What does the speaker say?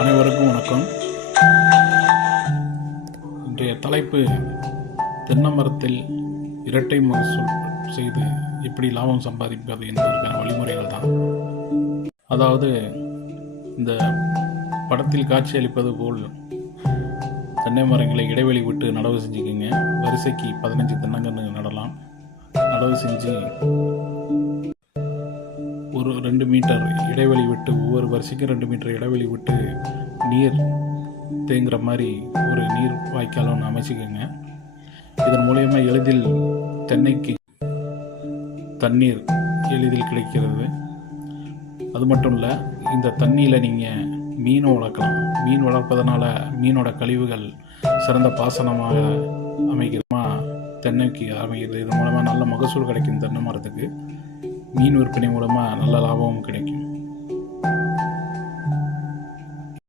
அனைவருக்கும் வணக்கம். இன்றைய தலைப்பு தென்னை மரத்தில் இரட்டை மகசூல் செய்து எப்படி லாபம் சம்பாதிப்பது என்பதற்கான வழிமுறைகள் தான். அதாவது இந்த படத்தில் காட்சியளிப்பது போல் தென்னை மரங்களை இடைவெளி விட்டு நடவு செஞ்சுக்கோங்க. வரிசைக்கு பதினஞ்சு தென்னங்கன்று நடலாம். நடவு செஞ்சு ஒரு ரெண்டு மீட்டர் இடைவெளி விட்டு ஒவ்வொரு வரிசைக்கும் ரெண்டு மீட்டர் இடைவெளி விட்டு நீர் தேங்குற மாதிரி ஒரு நீர் வாய்க்கால் ஒன்று அமைச்சிக்கோங்க. இதன் மூலயமா எளிதில் தென்னைக்கு தண்ணீர் எளிதில் கிடைக்கிறது. அது மட்டும் இல்லை இந்த தண்ணியில் நீங்கள் மீனும் வளர்க்கலாம். மீன் வளர்ப்பதனால மீனோட கழிவுகள் சிறந்த பாசனமாக அமைக்கிறமா தென்னைக்கு அமைகிறது இது மூலமாக நல்ல மகசூல் கிடைக்கும் தென்னை மரத்துக்கு. மீன் விற்பனை மூலமாக நல்ல லாபமும் கிடைக்கும்.